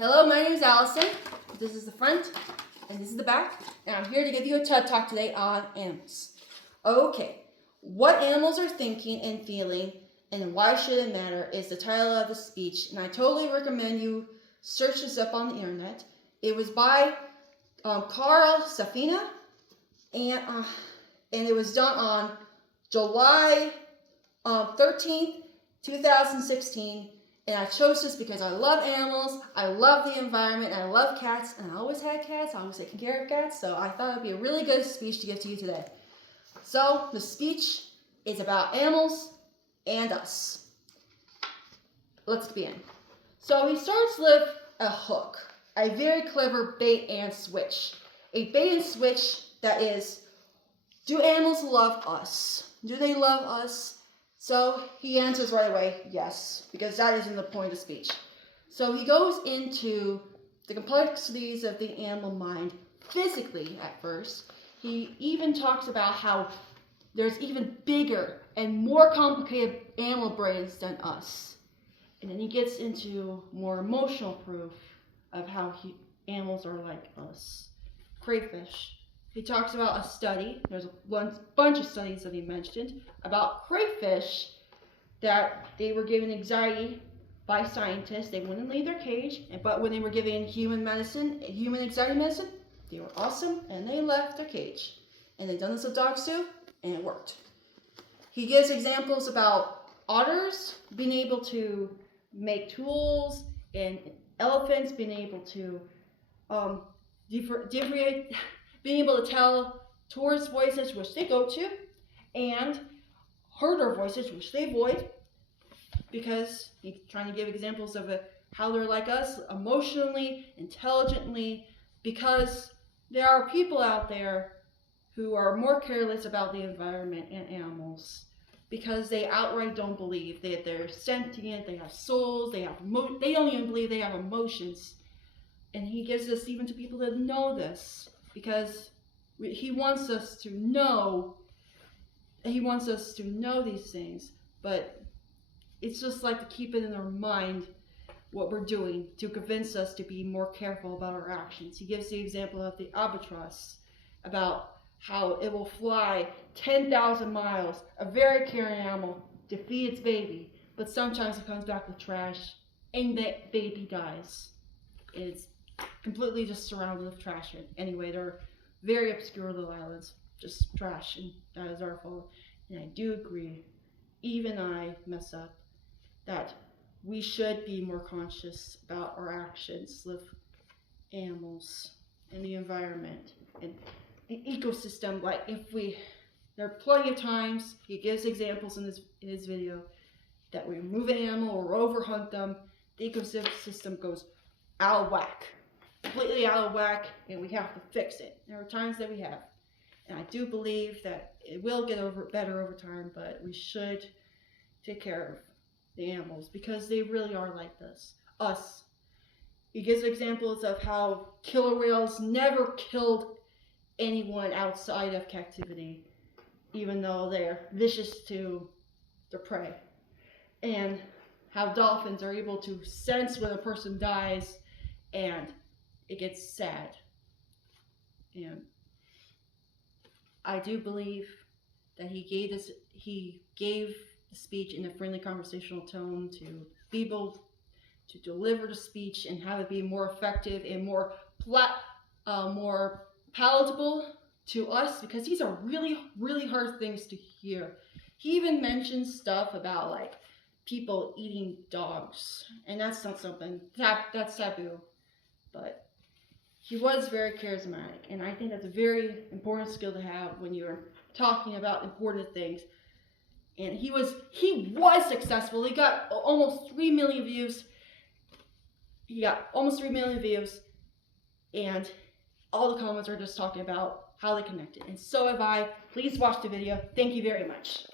Hello, my name is Allison. This is the front, and this is the back, and I'm here to give you a TED Talk today on animals. Okay, what animals are thinking and feeling, and why should it matter is the title of the speech, and I totally recommend you search this up on the internet. It was by Carl Safina, and it was done on July 13th, 2016. And I chose this because I love animals, I love the environment, and I love cats, and I always had cats, I always taken care of cats, so I thought it'd be a really good speech to give to you today. So, the speech is about animals and us. Let's begin. So, he starts with a hook, a very clever bait and switch. A bait and switch that is, do animals love us? Do they love us? So he answers right away, yes, because that isn't the point of the speech. So he goes into the complexities of the animal mind physically at first. He even talks about how there's even bigger and more complicated animal brains than us. And then he gets into more emotional proof of how animals are like us. Crayfish. He talks about a study, there's a bunch of studies that he mentioned, about crayfish that they were given anxiety by scientists. They wouldn't leave their cage, but when they were given human anxiety medicine, they were awesome and they left their cage. And they've done this with dogs too, and it worked. He gives examples about otters being able to make tools and elephants being able to differentiate, being able to tell tourist voices which they go to, and herder voices which they avoid, because he's trying to give examples of how they're like us, emotionally, intelligently, because there are people out there who are more careless about the environment and animals, because they outright don't believe that they're sentient, they have souls, they don't even believe they have emotions. And he gives this even to people that know this, because he wants us to know these things, but it's just like to keep it in our mind what we're doing to convince us to be more careful about our actions. He gives the example of the albatross, about how it will fly 10,000 miles, a very caring animal, to feed its baby, but sometimes it comes back with trash and that baby dies. It's completely just surrounded with trash. Anyway, they're very obscure little islands, just trash, and that is our fault. And I do agree, even I mess up, that we should be more conscious about our actions with animals and the environment and the ecosystem. Like there are plenty of times, he gives examples in his video, that we remove an animal or overhunt them, the ecosystem goes out of whack. Completely out of whack, and we have to fix it. There are times that we have, and I do believe that it will get better over time, but we should take care of the animals because they really are like us. He gives examples of how killer whales never killed anyone outside of captivity, even though they're vicious to their prey, and how dolphins are able to sense when a person dies, and it gets sad. And I do believe that he gave the speech in a friendly conversational tone to be able to deliver the speech and have it be more effective and more palatable to us, because these are really, really hard things to hear. He even mentions stuff about like people eating dogs, and that's not something that's taboo, but he was very charismatic, and I think that's a very important skill to have when you're talking about important things. And he was successful. He got almost 3 million views. And all the comments are just talking about how they connected. And so have I. Please watch the video. Thank you very much.